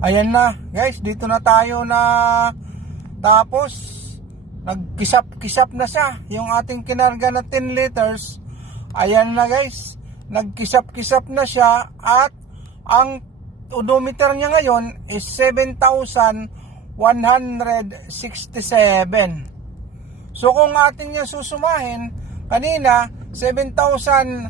Ayan na, guys, dito na tayo na tapos nagkisap-kisap na siya yung ating kinarga na 10 liters. Ayan na, guys. Nagkisap-kisap na siya at ang odometer niya ngayon is 7,167. So kung ating niya susumahin, kanina 7,097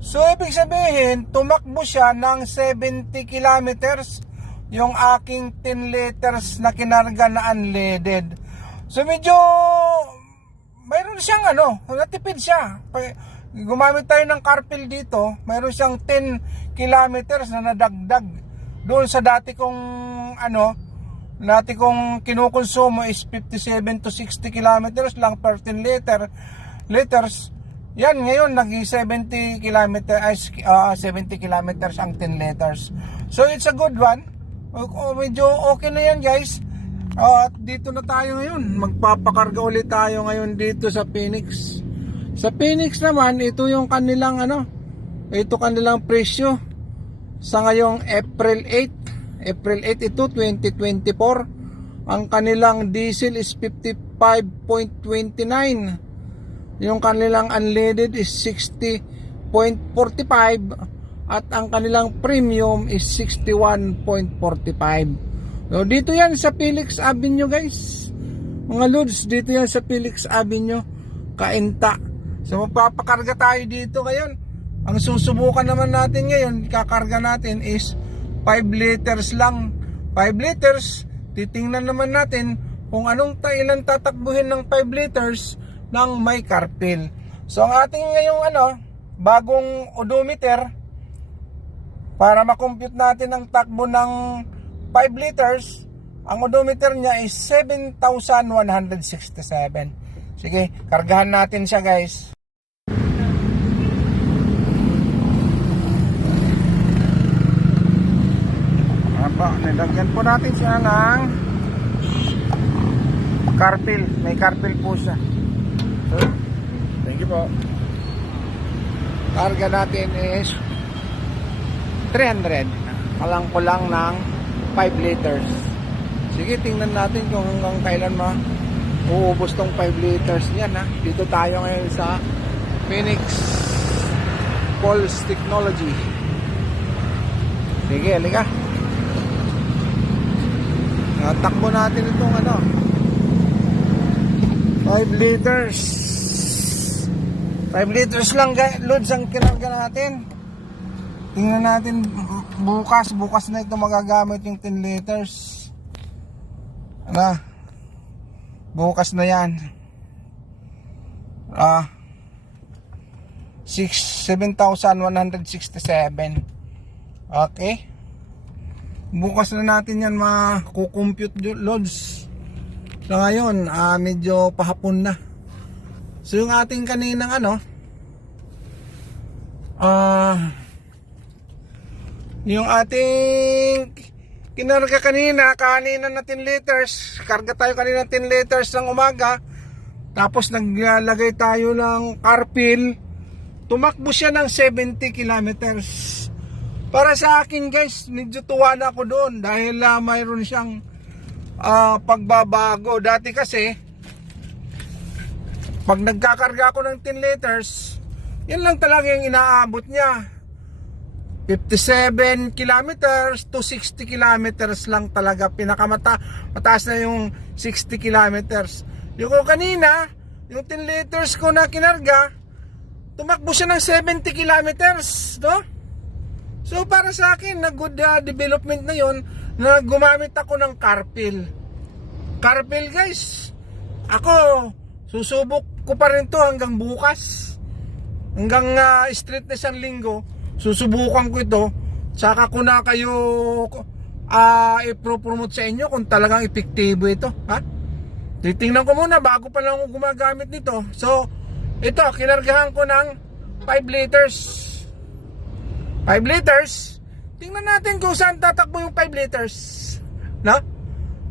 So, ibig sabihin, tumakbo siya ng 70 kilometers yung aking 10 liters na kinarga na unleaded. So, medyo mayroon siyang ano, natipid siya. Gumamit tayo ng carpel dito, mayroon siyang 10 kilometers na nadagdag. Doon sa dati kong ano, dati kong kinukonsumo is 57 to 60 kilometers lang per 10 liter liters. Yan, ngayon, naging 70 kilometer, ay, ah, 70 kilometers ang 10 liters. So, it's a good one. O, medyo okay na yan, guys. Ah, At dito na tayo ngayon. Magpapakarga ulit tayo ngayon dito sa Phoenix. Sa Phoenix naman, ito yung kanilang ano, ito kanilang presyo. Sa ngayong April 8, April 8 ito, 2024. Ang kanilang diesel is 55.29. Yung kanilang unleaded is 60.45 at ang kanilang premium is 61.45. So dito yan sa Felix Avenue guys. Mga loads, dito yan sa Felix Avenue, Kainta. So magpapakarga tayo dito ngayon. Ang susubukan naman natin ngayon, kakarga natin is 5 liters lang. 5 liters, titingnan naman natin kung anong ilan tatakbuhin ng 5 liters ng may carpil. So ang ating ngayong ano, bagong odometer para makompute natin ang takbo ng 5 liters, ang odometer niya is 7,167. Sige, kargahan natin siya guys. Po, nilagyan po natin siya ng carpil. May carpil po siya. Thank you po. Karga natin is 300. Kalang ko lang ng 5 liters. Sige, tingnan natin kung hanggang kailan ma uubos tong 5 liters niyan ha. Dito tayo ngayon sa Phoenix Pulse Technology. Sige, halika. Ah, takbo natin itong ano 5 liters 5 liters lang loads ang kinarga natin. Tingnan natin bukas bukas na ito magagamit yung 10 liters. Ano bukas na yan. Ah 6 7,167 okay. Bukas na natin yan makukompute loads sa ngayon ah, medyo pahapon na so yung ating kaninang ano ah yung ating kinarga kanina kanina na 10 liters karga tayo kanina 10 liters ng umaga tapos naglalagay tayo ng carpil tumakbo siya ng 70 kilometers para sa akin guys, medyo tuwa na ako doon dahil uh, mayroon siyang ah, pagbabago. Dati kasi, pag nagkakarga ako ng 10 liters, yan lang talaga yung inaabot niya. 57 kilometers to 60 kilometers lang talaga. Pinakamata, mataas na yung 60 kilometers. Yung ko kanina, yung 10 liters ko na kinarga, tumakbo siya ng 70 kilometers, no? So para sa akin, na good uh, development na yon na gumamit ako ng carpil. Carpil guys, ako susubok ko pa rin to hanggang bukas. Hanggang uh, street na isang linggo, susubukan ko ito. Saka ko na kayo uh, i-promote sa inyo kung talagang epektibo ito. Ha? Titingnan ko muna bago pa lang ako gumagamit nito. So, ito, kinargahan ko ng 5 liters 5 liters. Tingnan natin kung saan tatakbo yung 5 liters. No?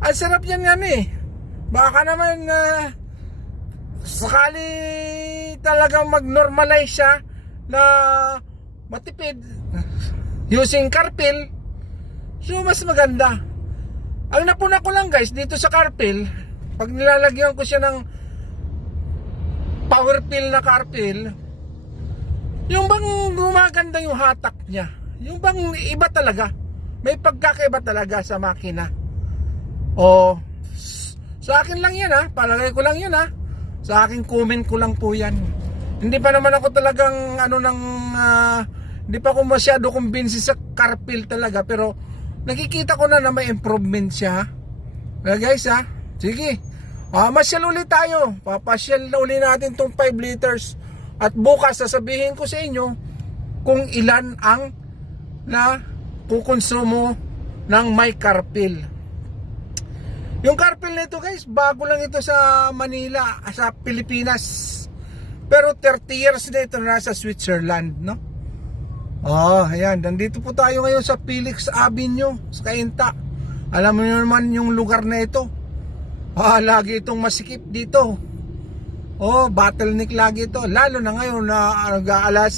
Ang sarap yan yan eh. Baka naman na sakali talagang mag-normalize siya na matipid using carpil So, mas maganda. Ang napuna ko lang guys, dito sa carpel, pag nilalagyan ko siya ng power pill na carpel, yung bang gumaganda yung hatak niya. Yung bang iba talaga. May pagkakaiba talaga sa makina. O, sa akin lang yan ha. Palagay ko lang yan ha. Sa akin comment ko lang po yan. Hindi pa naman ako talagang ano ng ah, hindi pa ako masyado kumbinsi sa carpel talaga pero nakikita ko na na may improvement siya. Kaya guys ha, sige. Ah, masyal ulit tayo. Papasyal na uli natin tong 5 liters. At bukas sasabihin ko sa inyo kung ilan ang na kukonsumo ng may carpel. Yung carpel nito guys, bago lang ito sa Manila, sa Pilipinas. Pero 30 years na ito na sa Switzerland, no? Oh, ayan. Nandito po tayo ngayon sa Felix Avenue, sa Cainta. Alam mo naman yung lugar na ito. Ah, lagi itong masikip dito. Oh, bottleneck lagi ito. Lalo na ngayon na nag-aalas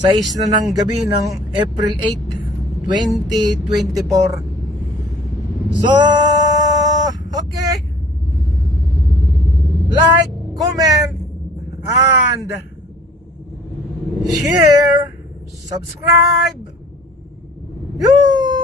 6 na ng gabi ng April 8, 2024. So, okay. Like, comment, and share, subscribe. Yoo!